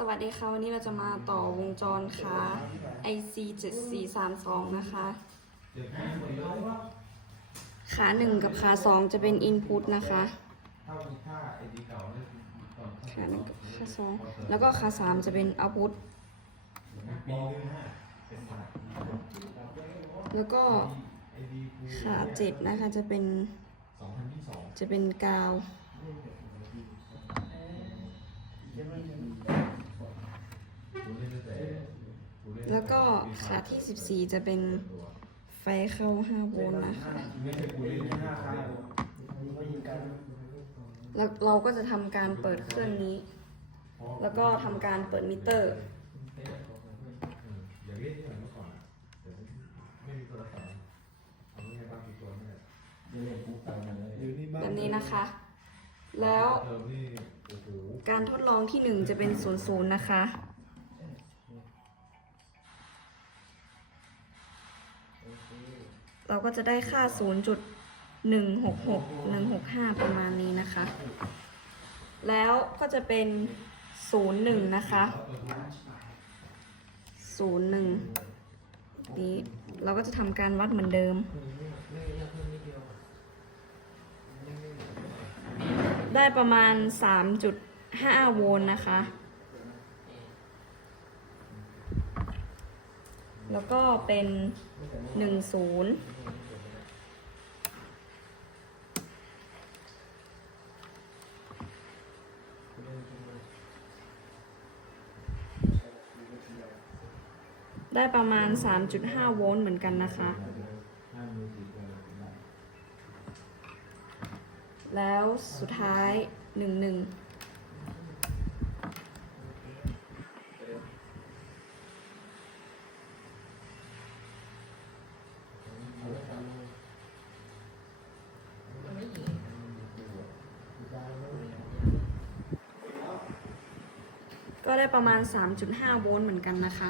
สวัสดีค่ะ วันนี้เราจะมาต่อวงจรค่ะ IC 7432 นะคะ ขาหนึ่งกับขาสองจะเป็น input นะคะ ขาหนึ่งกับขาสองแล้วก็ขาสามจะเป็น output ปีนึงเป็นบาทแล้วก็ขาเจ็ดนะคะจะเป็นจะเป็นกาว แล้วก็ขาที่ 14 จะเป็นไฟเข้า 5 โวลต์นะคะแล้วเราก็จะทำการเปิดเครื่องนี้ แล้วก็ทำการเปิดมิเตอร์แบบนี้นะคะ แล้วการทดลองที่หนึ่งจะเป็นศูนย์ศูนย์นะคะ เราก็จะได้ค่า 0.166165 ประมาณนี้นะคะ แล้วก็จะเป็น 01 นะคะ 01 นี้เราก็จะทำการวัดเหมือนเดิม ได้ประมาณ 3.5 โวลต์นะคะ แล้วก็เป็นหนึ่งศูนย์ได้ประมาณสามจุดห้าโวลต์เหมือนกันนะคะ แล้วสุดท้ายหนึ่งหนึ่ง ก็ได้ประมาณ 3.5 โวลต์เหมือนกันนะคะ